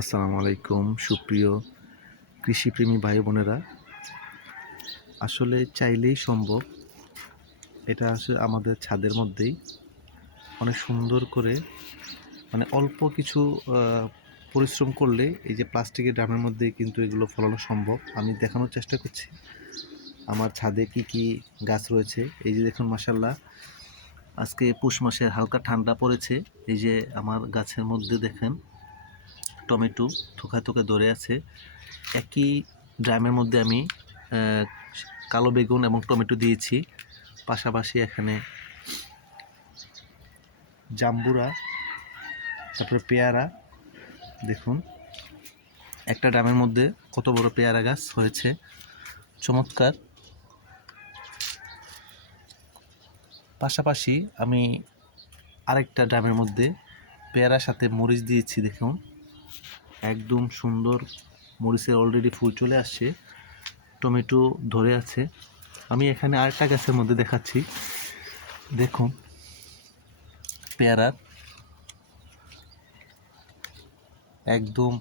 আসসালামু আলাইকুম, সুপ্রিয় কৃষিপ্রেমী ভাই বোনেরা। আসলে চাইলেই সম্ভব, এটা আসলে আমাদের ছাদের মধ্যেই অনেক সুন্দর করে মানে অল্প কিছু পরিশ্রম করলে এই যে প্লাস্টিকের ড্রামের মধ্যে কিন্তু এগুলো ফলানো সম্ভব। আমি দেখানোর চেষ্টা করছি, আমার ছাদে কি কি গাছ রয়েছে। এই যে দেখুন মাসাল্লাহ আজকে পুষ মাসের হালকা ঠান্ডা পড়েছে। এই যে আমার গাছের মধ্যে দেখেন টমেটো থোকা থোকা ধরে আছে। একই ড্রামের মধ্যে আমি কালো বেগুন এবং টমেটো দিয়েছি। পাশাপাশি এখানে জাম্বুরা, তারপরে পেয়ারা, দেখুন। একটা ড্রামের মধ্যে কত বড় পেয়ারা গাছ হয়েছে। চমৎকার। পাশাপাশি আমি আরেকটা ড্রামের মধ্যে পেয়ারার সাথে মরিচ দিয়েছি, দেখুন। একদম সুন্দর মরিচের অলরেডি ফুল চলে আসছে, টমেটো ধরে আছে। আমি এখানে আরেকটা গাছের মধ্যে দেখাচ্ছি। দেখুন, পেয়ারার। একদম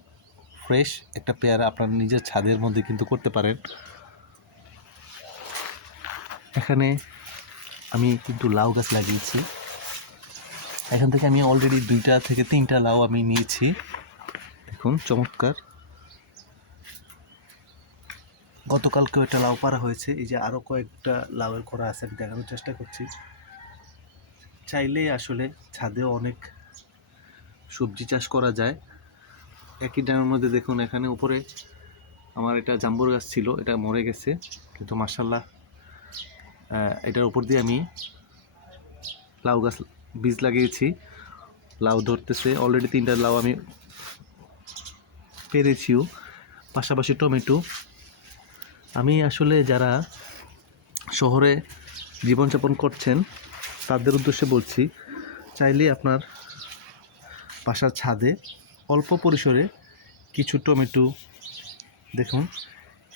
ফ্রেশ একটা পেয়ারা আপনার নিজের ছাদের মধ্যে কিন্তু করতে পারেন। এখানে আমি কিন্তু লাউ গাছ লাগিয়েছি। এখান থেকে আমি অলরেডি দুইটা থেকে তিনটা লাউ আমি নিয়েছি। দেখুন, চমৎকার। গতকালকেও একটা লাউ পাড়া হয়েছে, এই যে আরও কয়েকটা লাউয়ের করা আছে, আমি দেখানোর চেষ্টা করছি। চাইলে আসলে ছাদেও অনেক সবজি চাষ করা যায়। একই ড্রামের মধ্যে দেখুন, এখানে উপরে আমার এটা জাম্বুর গাছ ছিল, এটা মরে গেছে। কিন্তু মার্শাল্লাহ এটার উপর দিয়ে আমি লাউ গাছ, বীজ লাগিয়েছি। লাউ ধরতেছে অলরেডি তিনটা লাউ আমি পেরেছিও পাশাপাশি টমেটো। আমি আসলে যারা শহরে জীবনযাপন করছেন, তাদের উদ্দেশ্যে বলছি, চাইলে আপনার বাসার ছাদে অল্প পরিসরে কিছু টমেটো দেখুন।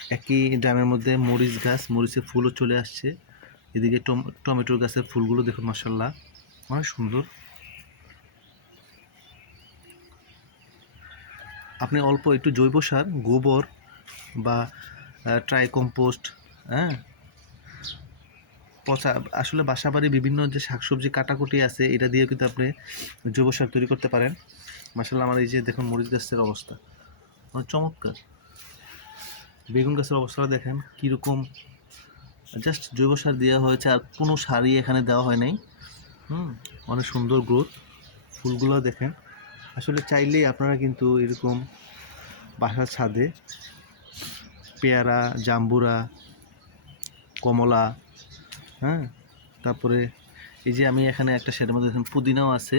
একই ড্রামের মধ্যে মরিচ গাছ, মরিচের ফুলও চলে আসছে। এদিকে টম- টমেটোর গাছের ফুলগুলো দেখুন মাসাল্লাহ অনেক সুন্দর। আপনি অল্প একটু জৈব সার, গোবর বা ট্রাই কম্পোস্ট হ্যাঁ? পচা, আসলে বাসাবাড়ি বিভিন্ন যে শাকসবজি কাটাকুটি আছে, এটা দিয়ে কিন্তু আপনি জৈব সার তৈরি করতে পারেন। মাসাল্লাহ আমার এই যে দেখুন মরিচ গাছের অবস্থা, অনেক চমৎকার। বেগুন গাছের অবস্থাটা দেখেন, কীরকম জাস্ট জৈব সার দেওয়া হয়েছে আর কোনো সারই এখানে দেওয়া হয় নাই। হুম, অনেক সুন্দর গ্রোথ ফুলগুলো দেখেন। আসলে চাইলেই আপনারা কিন্তু এরকম বাসার ছাদে পেয়ারা, জাম্বুরা, কমলা হ্যাঁ? তারপরে এই যে আমি এখানে একটা সেটার মধ্যে দেখুন পুদিনাও আছে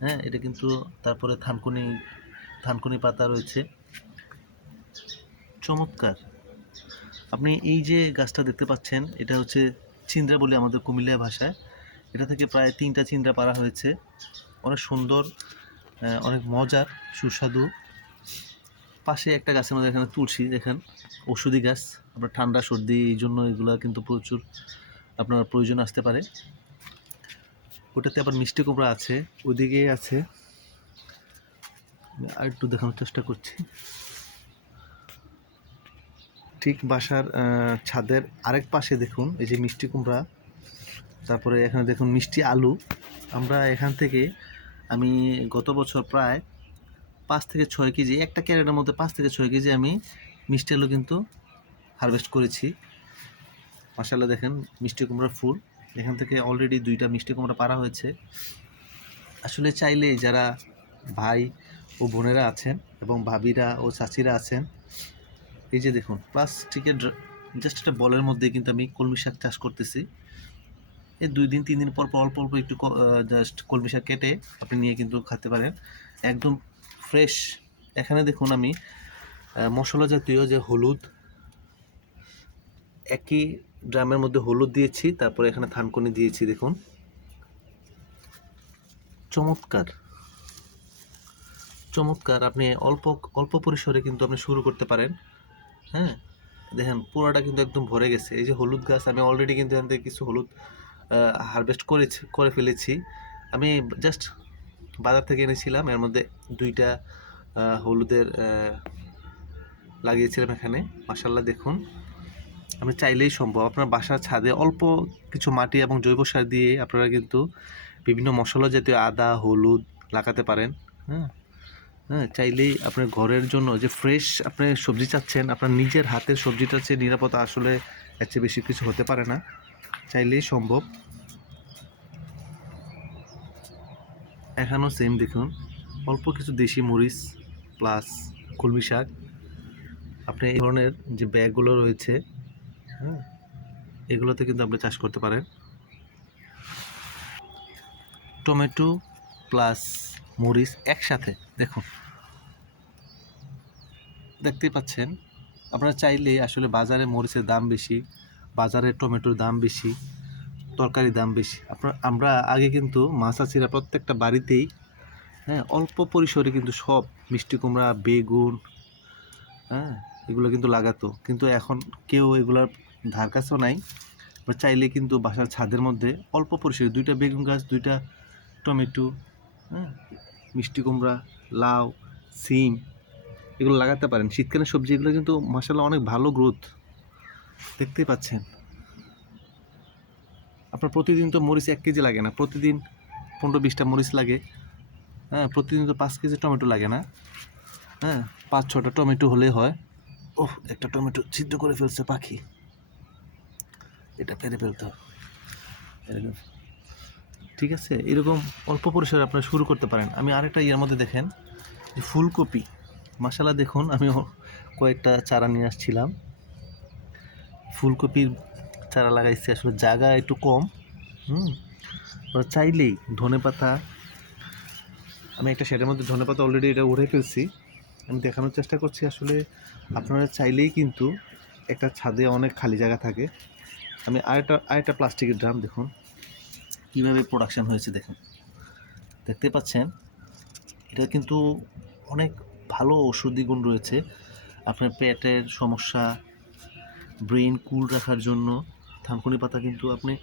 হ্যাঁ? এটা কিন্তু তারপরে থানকুনি থানকুনি পাতা রয়েছে। চমৎকার। আপনি এই যে গাছটা দেখতে পাচ্ছেন, এটা হচ্ছে চিন্দ্রা বলে আমাদের কুমিল্লা ভাষায়। এটা থেকে প্রায় তিনটা চিন্দ্রা পাড়া হয়েছে। অনেক সুন্দর অনেক মজার, সুস্বাদু। পাশে একটা গাছের মধ্যে এখানে তুলসী, দেখেন ওষুধি গাছ। আপনার ঠান্ডা, সর্দি, এই জন্য এগুলো কিন্তু প্রচুর আপনার প্রয়োজন আসতে পারে। ওটাতে আবার মিষ্টি কুমড়া আছে, ওদিকে আছে। আর একটু দেখানোর চেষ্টা করছি। ঠিক বাসার ছাদের আরেক পাশে দেখুন, এই যে মিষ্টি কুমড়া। তারপরে এখানে দেখুন মিষ্টি আলু। আমরা এখান থেকে আমি গত বছর প্রায় পাঁচ থেকে ছয় কেজি, একটা ক্যারেটের মধ্যে পাঁচ থেকে ছয় কেজি আমি মিষ্টি আলু কিন্তু হারভেস্ট করেছি। মাসাল্লাহ দেখেন, মিষ্টি কুমড়ার ফুল। এখান থেকে অলরেডি দুইটা মিষ্টি কুমড়া পারা হয়েছে। আসলে চাইলে যারা ভাই ও বোনেরা আছেন এবং ভাবিরা ও চাচিরা আছেন, এই যে দেখুন প্লাস্টিকের জাস্ট একটা বলের মধ্যে কিন্তু আমি কলমি শাক চাষ করতেছি। এই দুই দিন, তিন দিন পর পর অল্প অল্প একটু জাস্ট কলমি শাক কেটে আপনি নিয়ে কিন্তু খেতে পারেন। একদম ফ্রেশ এখানে দেখুন আমি মশলা জাতীয় যে হলুদ, একই ড্রামের মধ্যে হলুদ দিয়েছি, তারপরে এখানে থানকুনি দিয়েছি, দেখুন। চমৎকার। চমৎকার। আপনি অল্প অল্প পরিসরে কিন্তু আপনি শুরু করতে পারেন। হ্যাঁ? দেখেন, পুরোটা কিন্তু একদম ভরে গেছে। এই যে হলুদ গাছ, আমি অলরেডি কিন্তু এখান থেকে কিছু হলুদ হারভেস্ট করেছি, করে ফেলেছি। আমি জাস্ট বাজার থেকে এনেছিলাম, এর মধ্যে দুইটা হলুদের লাগিয়েছিলাম এখানে। মাসাল্লাহ দেখুন, আমি চাইলেই সম্ভব। আপনার বাসার ছাদে অল্প কিছু মাটি এবং জৈব সার দিয়ে আপনারা কিন্তু বিভিন্ন মশলা জাতীয় আদা, হলুদ লাগাতে পারেন। হ্যাঁ হ্যাঁ চাইলেই আপনার ঘরের জন্য যে ফ্রেশ আপনি সবজি চাচ্ছেন, আপনার নিজের হাতের সবজিটার চেয়ে নিরাপত্তা আসলে এর চেয়ে বেশি কিছু হতে পারে না। চাইলেই সম্ভব। এখানেও সেম দেখুন। অল্প কিছু দেশি মরিচ প্লাস কলমি শাক। আপনি এই ধরনের যে ব্যাগগুলো রয়েছে হ্যাঁ এগুলোতে কিন্তু আপনি চাষ করতে পারেন। টমেটো প্লাস মরিচ একসাথে, দেখুন। দেখতেই পাচ্ছেন। আপনারা চাইলে আসলে বাজারে মরিচের দাম বেশি বাজারে টমেটোর দাম বেশি, তরকারির দাম বেশি। আপনার, আমরা আগে কিন্তু মাছাচিরা প্রত্যেকটা বাড়িতেই হ্যাঁ অল্প পরিসরে কিন্তু সব মিষ্টি কুমড়া, বেগুন হ্যাঁ এগুলো কিন্তু লাগাতো। কিন্তু এখন কেউ এগুলার ধার কাছেও নাই। চাইলে কিন্তু বাসার ছাদের মধ্যে অল্প পরিসরে দুইটা বেগুন গাছ, দুইটা টমেটো হ্যাঁ মিষ্টি কুমড়া, লাউ, সিম এগুলো লাগাতে পারেন। শীতকালীন সবজি এগুলো কিন্তু মশালা অনেক ভালো গ্রোথ দেখতেই পাচ্ছেন। আপনার প্রতিদিন তো মরিচ এক কেজি লাগে না। প্রতিদিন পনেরো বিশটা মরিচ লাগে। হ্যাঁ প্রতিদিন তো পাঁচ কেজি টমেটো লাগে না। হ্যাঁ পাঁচ, ছটা টমেটো হলে হয়। ওহ, একটা টমেটো ছিদ্র করে ফেলছে পাখি। এটা পেরে ফেলতে হবে। ঠিক আছে, এরকম অল্প পরিসরে আপনারা শুরু করতে পারেন। আমি আরেকটা ইয়ের মধ্যে দেখেন, যে ফুলকপি। মশালা দেখুন আমি ও- কয়েকটা চারা নিয়ে আসছিলাম। ফুলকপির চারা লাগাইছি, আসলে জায়গা একটু কম, হুম? ওরা চাইলেই ধনে পাতা, আমি একটা শেডের মধ্যে ধনে পাতা অলরেডি এটা উড়ে ফেলছি। আমি দেখানোর চেষ্টা করছি, আসলে আপনারা চাইলেই কিন্তু একটা ছাদে অনেক খালি জায়গা থাকে। আমি আরেকটা আরেকটা প্লাস্টিকের ড্রাম দেখুন, কীভাবে প্রোডাকশান হয়েছে দেখুন। দেখতে পাচ্ছেন, এটা কিন্তু অনেক ভালো ওষুধি গুণ রয়েছে। আপনার পেটের সমস্যা ব্রেন কুল রাখার জন্য থানকুনি পাতা কিন্তু আপনি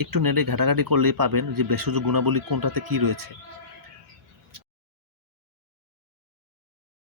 একটু নেড়ে ঘাটাঘাটি করলেই পাবেন যে ভেষজ গুণাবলী কোনটাতে কী রয়েছে।